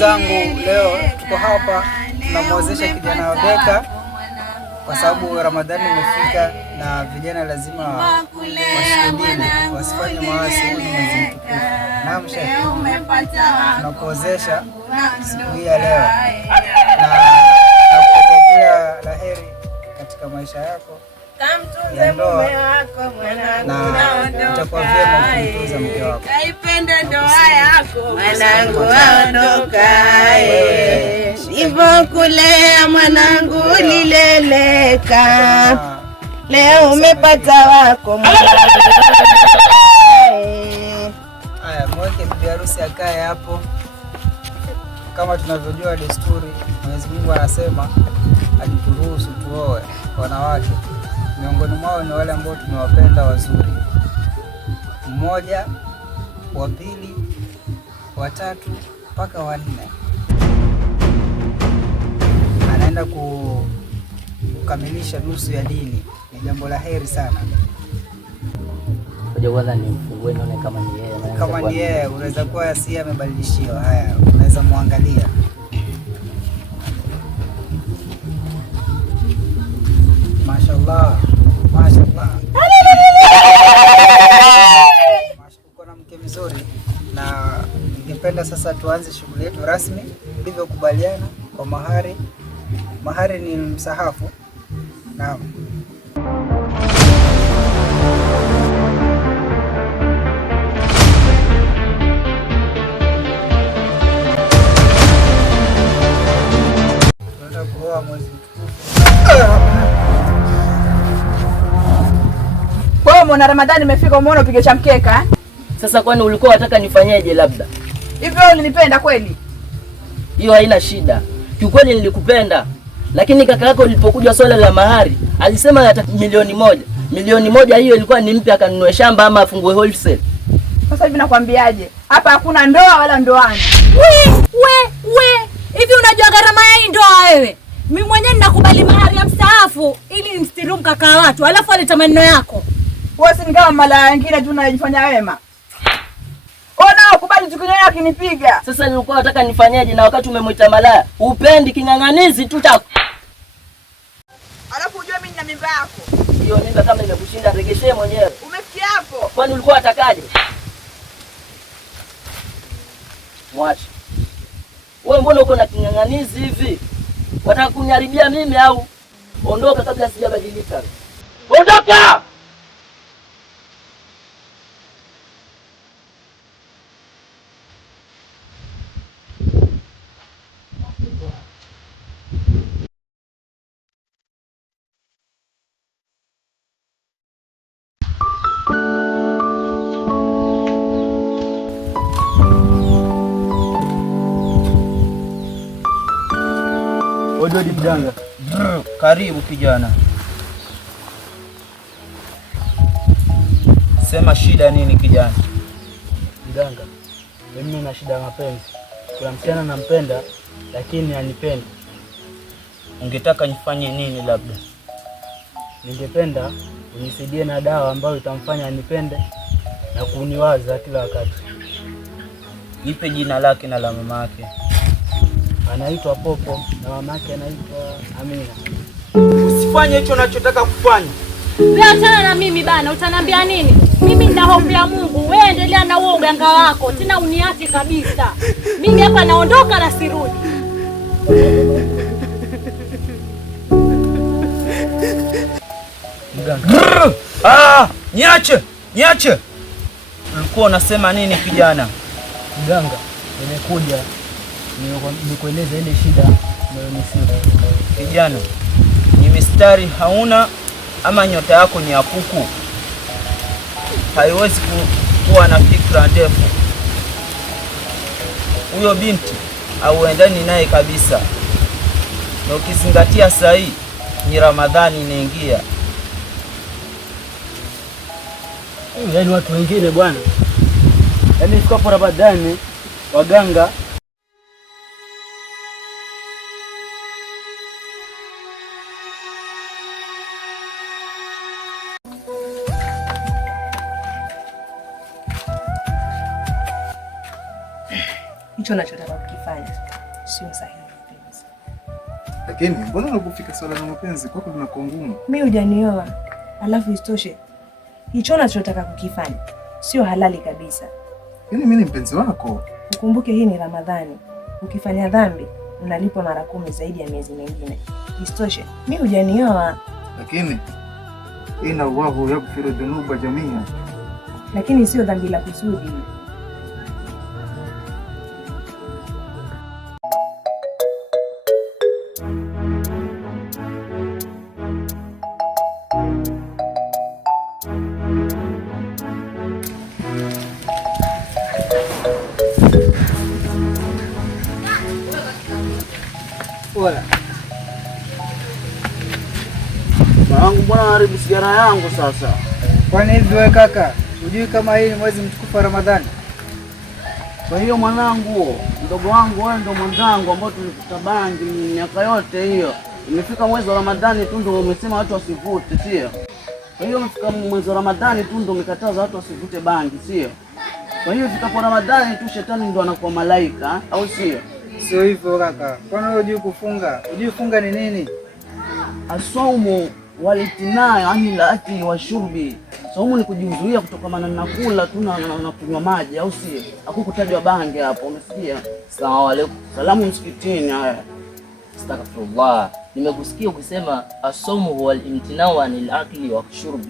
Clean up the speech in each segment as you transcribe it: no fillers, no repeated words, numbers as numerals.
zangu, leo tuko hapa tunamwezesha kijana wa Beka kwa sababu Ramadhani imefika na vijana lazima washike dini, wasifanye maasi. Huu ni mwezi mtukufu. Naam Sheikh, tunakuozesha siku hii ya leo na nakutakia kila laheri katika maisha yako ya ndoa, na itakuwa vyema kumtunza mke wako. Kaipenda ndoa yako mwanangu, aondoka hivyo kulea mwanangu lileleka, leo umepata wako mwanangu. Haya, mweke bibi harusi akae hapo. Kama tunavyojua desturi, Mwenyezi Mungu anasema alituruhusu tuoe wanawake, miongoni mwao ni wale ambao tumewapenda wazuri, mmoja, wa pili, watatu mpaka wanne. Anaenda kukamilisha nusu ya dini, ni jambo la heri sana. Kama ni yeye, unaweza kuwa si amebadilishiwa. Haya, unaweza muangalia. Mashallah, mashallah. Uko na mke mzuri, na ningependa sasa tuanze shughuli yetu rasmi ilivyokubaliana kwa mahari. Mahari ni msahafu. Naam. Tunaenda kuoa mwezi mtukufu. Kwa hiyo mwana Ramadhani imefika, umeona upige cha mkeka. Sasa kwani ulikuwa unataka nifanyeje? Labda hivyo wewe ulinipenda kweli? Hiyo haina shida. Kiukweli nilikupenda. Lakini kaka yako nilipokuja swala la mahari, alisema anataka milioni moja. Milioni moja hiyo ilikuwa ni mpe akanunue shamba ama afungue wholesale. Sasa hivi nakwambiaje? Hapa hakuna ndoa wala ndoani. We, hivi unajua gharama ya hii ndoa wewe? Mimi mwenyewe ninakubali mahari ya mstaafu ili nimstirum kaka watu, alafu aleta maneno yako. Wewe si kama mala nyingine tu unajifanya wema. Ona ukubali tukinyana akinipiga. Sasa nilikuwa nataka nifanyaje na wakati umemwita malaya? Upendi king'ang'anizi tu chako. Alafu unajua mimi nina mimba yako. Hiyo mimba kama imekushinda regeshee mwenyewe. Umefikia hapo? Kwani ulikuwa unatakaje? Mwache. Wewe mbona uko na king'ang'anizi hivi? Wataka kuniharibia mimi au? Ondoka kabla sijabadilika. Ondoka! Odi mjanga. Karibu kijana. Sema shida nini kijana? Mganga, mimi nina shida ya mapenzi. Kuna msichana nampenda lakini hanipendi. Ungetaka nifanye nini labda? Ningependa unisaidie na dawa ambayo itamfanya anipende na kuniwaza kila wakati. Nipe jina lake na la mama yake. Anaitwa Popo na mama yake anaitwa Amina. Usifanye hicho unachotaka kufanya. Wewe achana na mimi bana, utaniambia nini? Mimi nina hofu ya Mungu. Wewe endelea na huo uganga wako, tena uniache kabisa. Mimi hapa naondoka na sirudi. Mganga. Niache! Niache! Ulikuwa unasema nini kijana? Mganga, nimekuja nikueleza ile shida unayonisibu. Kijana, ni mistari hauna ama nyota yako ni ya kuku? Haiwezi kuwa na fikra ndefu. Huyo binti hauendani naye kabisa. Na ukizingatia saa hii ni Ramadhani inaingia. Yaani watu wengine bwana. Yaani ifikapo Ramadhani waganga hicho nachotaka kukifanya. sio sahihi. Lakini mbona unapofika swala la mapenzi kwako linakuwa ngumu? Mimi hujanioa, alafu isitoshe hicho unachotaka kukifanya sio halali kabisa. Yaani mimi ni mpenzi wako. Ukumbuke hii ni Ramadhani. Ukifanya dhambi unalipwa mara 10 zaidi ya miezi mingine. Isitoshe mimi hujanioa. Lakini inna Allahu yaghfiru dhunuba jamia. Lakini sio dhambi la kusudi. Poa. Mwanangu, mbona haribu sigara yangu sasa? Kwani hivi wewe kaka, hujui kama hii ni mwezi mtukufu wa Ramadhani? Kwa hiyo mwanangu, mdogo wangu, wewe ndo mwenzangu ambao tulivuta bangi miaka yote hiyo. Imefika mwezi wa Ramadhani tu ndo umesema watu wasivute, sio? Kwa hiyo umefika mwezi wa Ramadhani tu ndo umekataza watu wasivute bangi, sio? Kwa hiyo ifikapo Ramadhani tu shetani ndo anakuwa malaika, au sio? Sio hivyo kaka. Kwani wewe hujui kufunga? Hujui kufunga ni nini? Asaumu walitinai anil akli wa shurbi. Saumu ni kujizuia kutokana na kula tu na kunywa maji, au sio? Hakukutajwa bangi hapo, umesikia? Asalamu alaykum. Salamu msikitini. Haya, Astaghfirullah. Nimekusikia ukisema asomu huwa al-imtinau anil akli wa shurbi,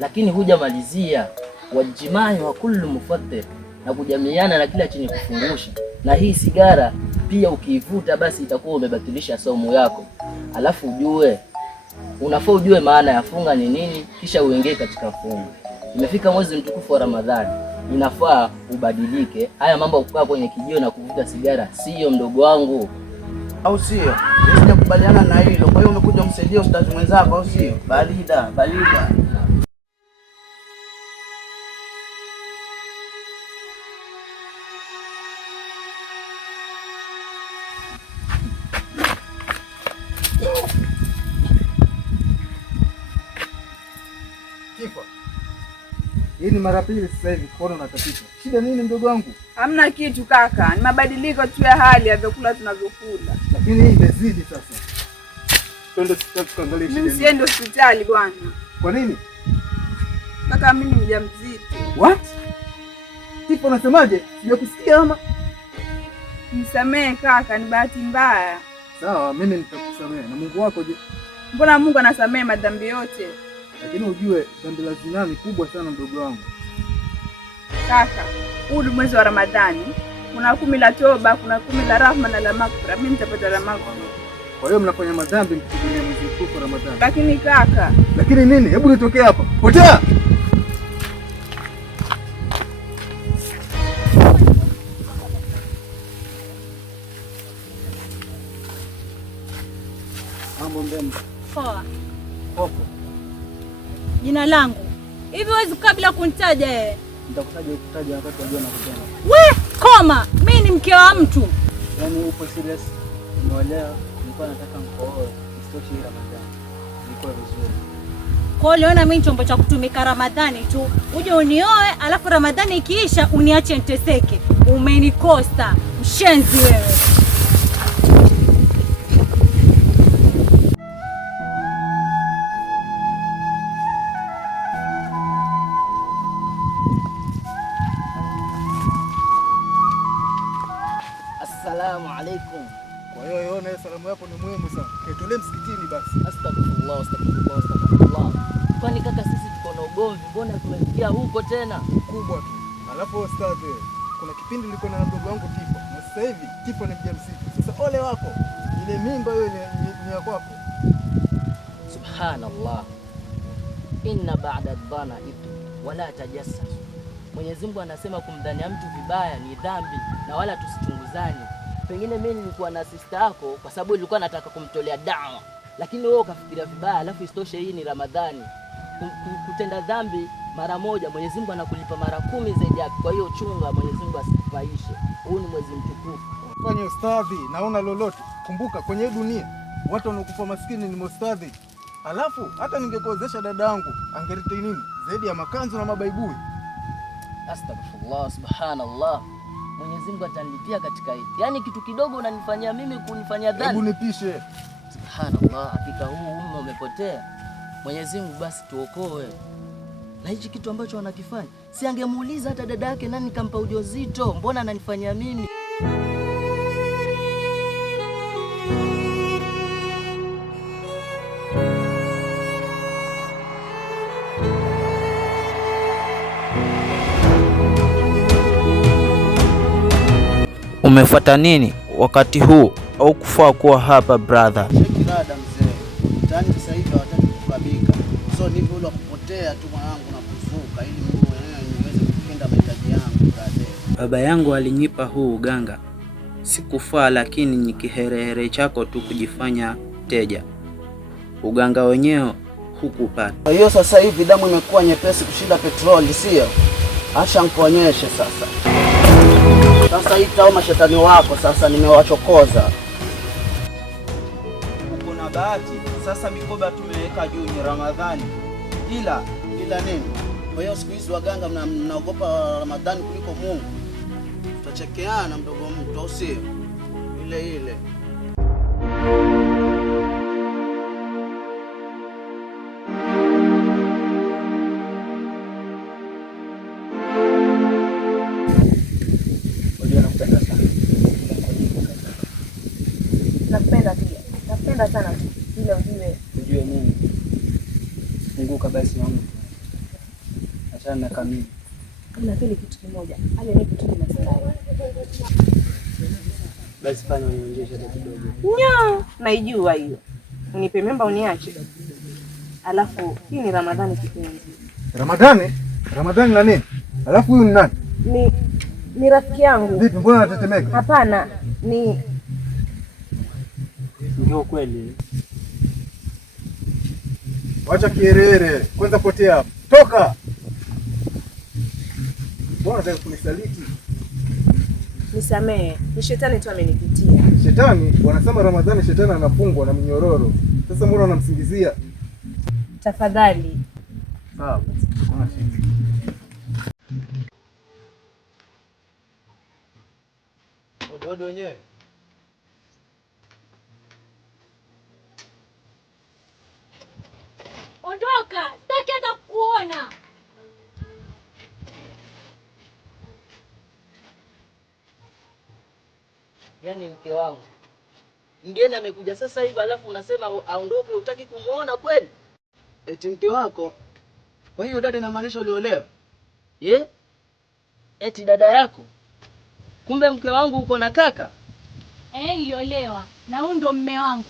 lakini hujamalizia wajimai wa kullu mufattir, na kujamiana na kila chenye kufungusha. Na hii sigara pia ukiivuta basi itakuwa umebatilisha saumu yako. Alafu unafaa ujue maana ya funga ni nini, kisha uingie katika funga. Imefika mwezi mtukufu wa Ramadhani, inafaa ubadilike. Haya mambo ya kukaa kwenye kijio na kuvuta sigara sio, mdogo wangu, au sio? Sijakubaliana na hilo. Kwa hiyo umekuja umsaidie ustazi mwenzako, au sio? Balida. Kifa. Hii ni mara pili sasa hivi kono unatapika. Shida nini mdogo wangu? Hamna kitu kaka, ni mabadiliko tu ya hali ya vyakula tunavyokula. Lakini hii imezidi sasa. Twende tukaangalie shida. Mimi siende hospitali bwana. Kwa nini? Kaka mimi ni mjamzito. What? Kifa unasemaje? Sijakusikia ama? Nisamehe kaka, ni bahati mbaya. Sawa, mimi nitakusamehe. Na Mungu wako je? Mbona Mungu anasamehe madhambi yote? Lakini ujue dhambi la zinaa ni kubwa sana mdogo wangu. Kaka, huu ni mwezi wa Ramadhani. Kuna 10 la toba, kuna 10 la rahma na la maghfira. Mimi nitapata la maghfira. Kwa hiyo mnafanya madhambi mkitegemea mwezi mtukufu wa Ramadhani. Lakini kaka, lakini nini? Hebu nitokee hapa. Potea! Mambo mbembe. Poa. Popo. Jina langu. Hivi huwezi kukaa bila kunitaja yeye? Nitakutaja wakati wajua nakupenda. We, koma. Mimi ni mke wa mtu. Yaani upo serious? Umeolewa, nilikuwa nataka nikuoe. Isitoshe hii Ramadhani. Ilikuwa vizuri. Kwa hiyo uliona mimi chombo cha kutumika Ramadhani tu. Uje unioe, alafu Ramadhani ikiisha uniache niteseke. Umenikosa. Mshenzi wewe. Assalamu alaikum. Kwa hiyo yona salamu yako ni muhimu sana. Ketolee msikitini basi. Astaghfirullah. Kwani kaka sisi tuko na ugomvi, mbona tumefikia huko tena? Kubwa tu. Alafu ustadhi, kuna kipindi nilikuwa na mdogo wangu Kifa. Na sasa hivi Kifa ni mjamzito. Sasa ole wako. Ile mimba hiyo ni ya kwako. Subhanallah. Inna ba'da dhana ithmu wala tajassasu. Mwenyezi Mungu anasema kumdhania mtu vibaya ni dhambi na wala tusichunguzane. Pengine mimi nilikuwa na sister yako kwa sababu nilikuwa nataka kumtolea dawa, lakini wewe ukafikiria vibaya. Alafu isitoshe hii ni Ramadhani. Kutenda dhambi mara moja Mwenyezi Mungu anakulipa mara 10 zaidi yake. Kwa hiyo chunga, Mwenyezi Mungu asikufaishe. Huu ni mwezi mtukufu. Fanya ustadhi, naona lolote. Kumbuka kwenye dunia watu wanaokufa maskini ni mustadhi. Alafu hata ningekuozesha dada yangu angeleta nini zaidi ya makanzu na mabaibui. Astaghfirullah, subhanallah. Mwenyezi Mungu atanilipia katika hili. Yaani kitu kidogo unanifanyia mimi kunifanyia dhambi. Hebu nipishe. Subhanallah, hakika huu umma umepotea. Mwenyezi Mungu basi tuokoe. Na hichi kitu ambacho wanakifanya, si angemuuliza hata dada yake nani kampa ujauzito, mbona ananifanyia mimi? Umefuata nini wakati huu au kufaa kuwa hapa brother? Sheki dada mzee. Tani sasa hivi hawataki kukabika. So ni vile kupotea tu mwanangu na kuzuka ili mimi niweze kupenda mahitaji yangu brother. Baba yangu alinipa huu uganga. Sikufaa, lakini ni kiherehere chako tu kujifanya teja. Uganga wenyewe hukupata. Kwa hiyo sasa hivi damu imekuwa nyepesi kushinda petroli, sio? Acha nikuonyeshe sasa. Sasa hii tao mashetani wako sasa nimewachokoza. Uko na bahati. Sasa mikoba tumeweka juu ni Ramadhani. Ila nini? Kwa hiyo siku hizi waganga mnaogopa Ramadhani kuliko Mungu. Tutachekeana mdogo mtu, au sio? Ile. Nakupenda sana ile ujue nini? Funguka basi wangu. Achana na kamili. Kuna kile kitu kimoja. Ale ni kitu kinasema. Basi fanya unionyeshe hata kidogo. Nya, naijua hiyo. Unipe memba uniache. Alafu hii ni Ramadhani kipenzi. Ramadhani? Ramadhani na nini? Alafu huyu ni nani? Ni rafiki yangu. Vipi, mbona anatetemeka? Hapana, ni ndio kweli. Wacha kierere. Kwanza potea hapo. Toka. Mbona unataka kunisaliti? Nisamee. Ni shetani tu amenipitia. Shetani? Wanasema Ramadhani shetani anafungwa na minyororo. Sasa mbona unamsingizia? Tafadhali. Sawa. Ododo wenyewe. Ondoka, sitaki hata kuona. Yaani mke wangu, mgeni amekuja sasa hivi alafu unasema aondoke, hutaki kumuona kweli? Eti mke wako? Kwa hiyo dada inamaanisha uliolewa? Eti dada yako? Kumbe mke wangu uko na kaka? Iliolewa. Na huyu ndo mume wangu.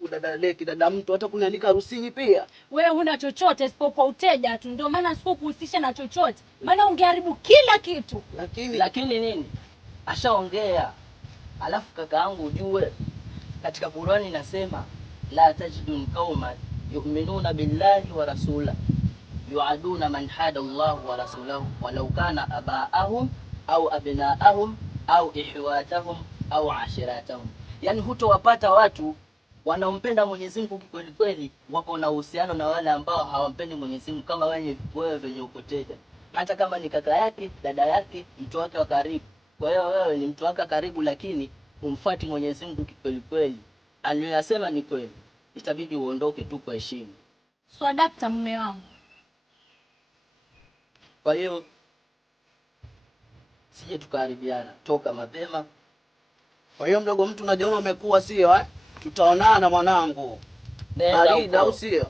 Udada leki, dada mtu, hata kunialika harusini pia. Wewe huna chochote isipokuwa uteja tu, ndio maana sikukuhusisha na chochote. Maana ungeharibu kila kitu. Lakini nini? Ashaongea. Alafu kaka yangu ujue katika Qur'ani inasema la tajidun qauman yu'minuna billahi wa rasula yu'aduna man hada Allah wa rasulahu walau kana abaahum au abnaahum au ihwatahum au ashiratahum. Yaani hutowapata watu wanaompenda Mwenyezi Mungu kweli kweli wako na uhusiano na wale ambao hawampendi Mwenyezi Mungu kama wewe venye ukoteja. Hata kama ni kaka yake, dada yake, mtu wake wa karibu. Kwa hiyo wewe ni mtu wake karibu lakini umfuati Mwenyezi Mungu kweli kweli. Aliyosema ni kweli. Itabidi uondoke tu kwa heshima. Swadakta mume wangu. Kwa hiyo sije tukaharibiana, toka mapema. Kwa hiyo mdogo mtu unajiona umekuwa, sio? Tutaonana mwanangu. Nenda au sio?